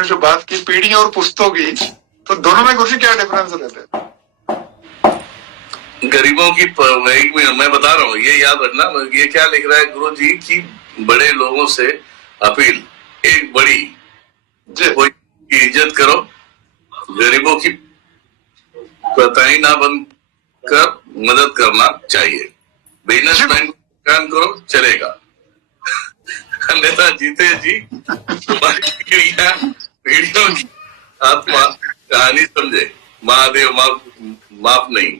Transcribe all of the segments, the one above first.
आपने जो बात की पीढ़ी और पुश्तों की, तो दोनों में गुरुजी क्या डिफरेंस रहता है? गरीबों की मैं बता रहा हूँ, ये याद रखना। ये क्या लिख रहा है गुरु जी की बड़े लोगों से अपील, एक बड़ी की इज्जत करो, गरीबों की कताई ना बंद कर मदद करना चाहिए, बिजनेसमैन काम करो चलेगा, अन्यथा जीते जी तुम्हारी पीढ़ियों की आत्मा कहानी समझे, महादेव माफ नहीं।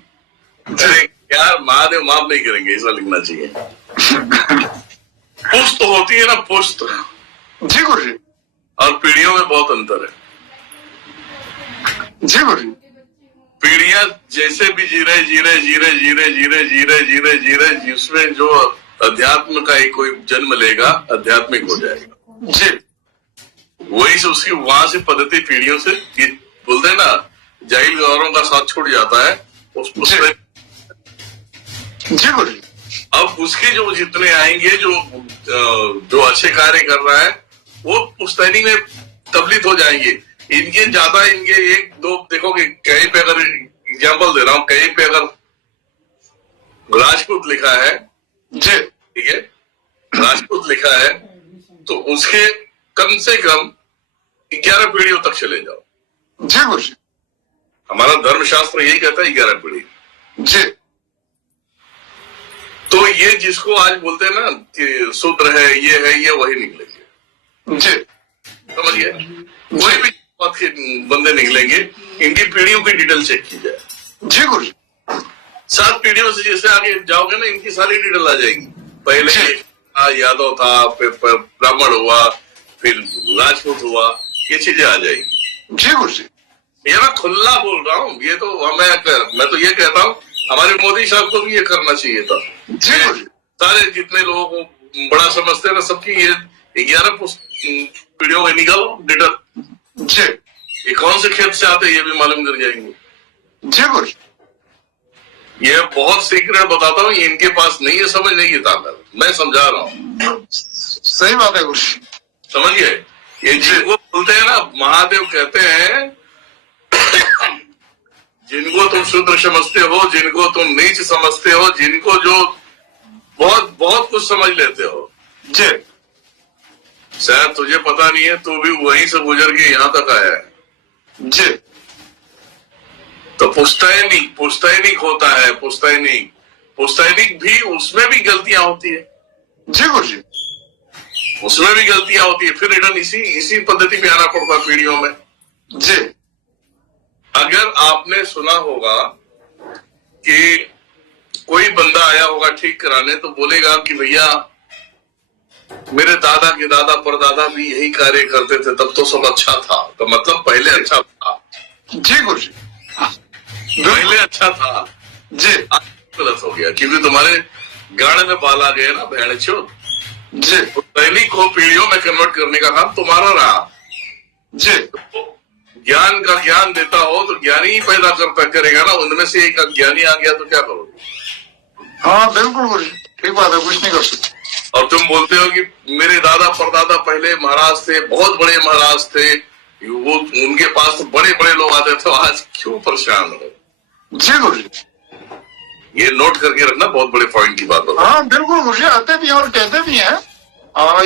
अरे यार, महादेव माफ नहीं करेंगे, ऐसा लिखना चाहिए। पुश्त होती है ना, पुश्त जी गुरुजी, और पीढ़ियों में बहुत अंतर है। जी गुरुजी, पीढ़ियां जैसे भी जी रहे जिसमें जो अध्यात्म का ही कोई जन्म लेगा आध्यात्मिक हो जाएगा जी। वही से उसकी वहां से पद्धति पीढ़ियों से बोलते हैं ना, जाहिल गौरों का साथ छूट जाता है जी गुरुजी। अब उसके जो जितने आएंगे, जो अच्छे कार्य कर रहा है, वो पुश्तैनी में तबलीग हो जाएंगे। इनके ज्यादा, इनके एक दो देखोगे, कहीं पे अगर एग्जाम्पल दे रहा हूं, कहीं पे अगर राजपूत लिखा है जी, ठीक है, राजपूत लिखा है, तो उसके कम से कम 11 पीढ़ियों तक चले जाओ। जी गुरुजी, हमारा धर्मशास्त्र यही कहता है 11 पीढ़ी। जी। तो ये जिसको आज बोलते हैं ना कि शूद्र है, ये वही निकलेंगे जी, समझिए, कोई भी बात के बंदे निकलेंगे। इनकी पीढ़ियों की डिटेल चेक की जाए। जी गुरुजी। 7 पीढ़ियों से जैसे आगे जाओगे ना, इनकी सारी डिटेल आ जाएगी। पहले यादव था, फिर ब्राह्मण हुआ, फिर राजपूत हुआ, ये चीजें आ जाएगी। जी गुरुजी, ये मैं खुला बोल रहा हूँ। ये तो मैं तो ये कहता हूँ, हमारे मोदी साहब को भी ये करना चाहिए था। जी गुरुजी। सारे जितने लोगों को बड़ा समझते हैं ना, सबकी ये 11 पीढ़ियों में निकालो डिटेल। जी, ये कौन से खेत से आते हैं ये भी मालूम कर जाएंगे। जी गुरुजी। ये बहुत सीक्रेट बताता हूँ, इनके पास नहीं है समझ, नहीं है ताकत। मैं समझा रहा हूँ, सही बात है गुरुजी, समझ गए। ये जिनको बोलते हैं ना, महादेव कहते हैं जिनको तुम शूद्र समझते हो, जिनको तुम नीच समझते हो, जिनको जो बहुत बहुत कुछ समझ लेते हो, जी, शायद तुझे पता नहीं है, तू भी वहीं से गुजर के यहाँ तक आया है। जी। तो पुश्तैनिक होता है, पुश्तैनिक भी, उसमें भी गलतियां होती है। जी गुरुजी, उसमें भी गलतियां होती है। फिर रिटर्न इसी पद्धति में आना पड़ता है पीढ़ियों में। जी। अगर आपने सुना होगा कि कोई बंदा आया होगा ठीक कराने, तो बोलेगा कि भैया मेरे दादा के दादा परदादा भी यही कार्य करते थे, तब तो सब अच्छा था। तो मतलब पहले अच्छा था। जी गुरुजी, पहले अच्छा था जी, गलत हो गया, क्योंकि तुम्हारे गाड़ में बाल आ गए ना, भेड़चोद। जी, पहली को पीढ़ियों में कन्वर्ट करने का काम तुम्हारा रहा। जी। ज्ञान का ज्ञान देता हो तो ज्ञानी ही पैदा करेगा ना। उनमें से एक अज्ञानी आ गया तो क्या करोगे? हाँ बिल्कुल गुरुजी, ठीक बात है, कुछ नहीं कर सकते। और तुम बोलते हो कि मेरे दादा परदादा पहले महाराज थे, बहुत बड़े महाराज थे, वो उनके पास तो बड़े बड़े लोग आते थे, आज क्यों परेशान हो? जी गुरुजी, ये नोट करके रखना, बहुत बड़े पॉइंट की बात होगी। हाँ बिल्कुल गुरुजी, आते भी हैं और कहते भी हैं।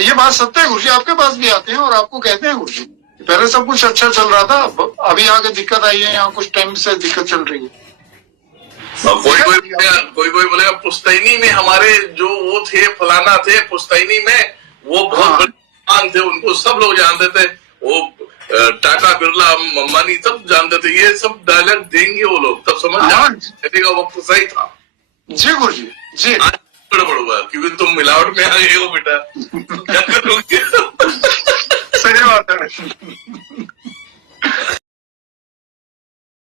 ये बात सत्य है गुरुजी, आपके पास भी आते हैं और आपको कहते हैं गुरुजी, पहले सब कुछ अच्छा चल रहा था, अभी आगे दिक्कत आई है, यहाँ कुछ टाइम से दिक्कत चल रही है। कोई बोलेगा पुश्तैनी में हमारे जो वो थे, फलाना थे पुश्तैनी में, वो बहुत बड़े थे, उनको सब लोग जानते थे, वो टाटा बिरला अंबानी सब जानते थे। ये सब डायलॉग देंगे वो लोग, तब समझ जाएगा वक्त सही था। जी गुरुजी, जी। आज गड़बड़ हुआ क्योंकि तुम मिलावट में आ गए हो बेटा, क्या करोगे? सही बात है।